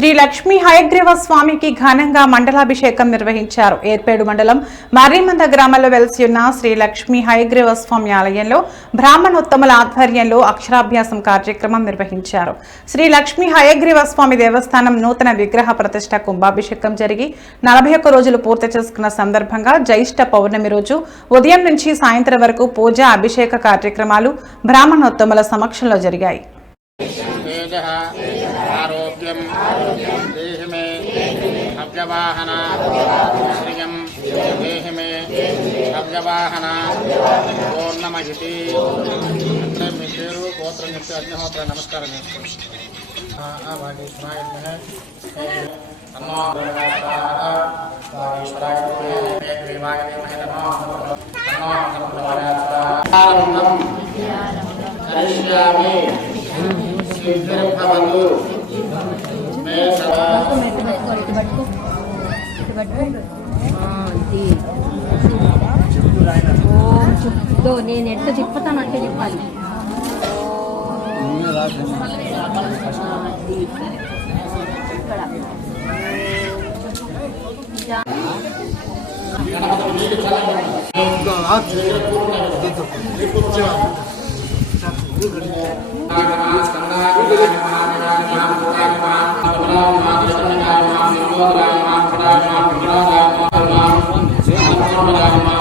శ్రీ లక్ష్మీ హయగ్రీవ స్వామికి ఘనంగా మండలాభిషేకం నిర్వహించారు. ఏర్పేడు మండలం మర్రిమంద గ్రామంలో వెలిసి ఉన్న శ్రీ లక్ష్మీ హయగ్రీవ స్వామి ఆలయంలో బ్రాహ్మణోత్తముల ఆధ్వర్యంలో అక్షరాభ్యాసం కార్యక్రమం నిర్వహించారు. శ్రీ లక్ష్మీ హయగ్రీవ స్వామి దేవస్థానం నూతన విగ్రహ ప్రతిష్ట కుంభాభిషేకం జరిగి 41 రోజులు పూర్తి చేసుకున్న సందర్భంగా జ్యేష్ఠ పౌర్ణమి రోజు ఉదయం నుంచి సాయంత్రం వరకు పూజ అభిషేక కార్యక్రమాలు బ్రాహ్మణోత్తముల సమక్షంలో జరిగాయి. आरोग्यम देह में अव्यवाहना श्रियम देह में अव्यवाहना पूर्णमहिति మీ పేరు గోత్రం చెప్తే అగ్నిహోత్ర నమస్కారం కరిష్యామి సిద్ధిర్భవతు మే సదా నేను ఎట్లా చెప్తాను అంటే చెప్పాలి. ఇక్కడ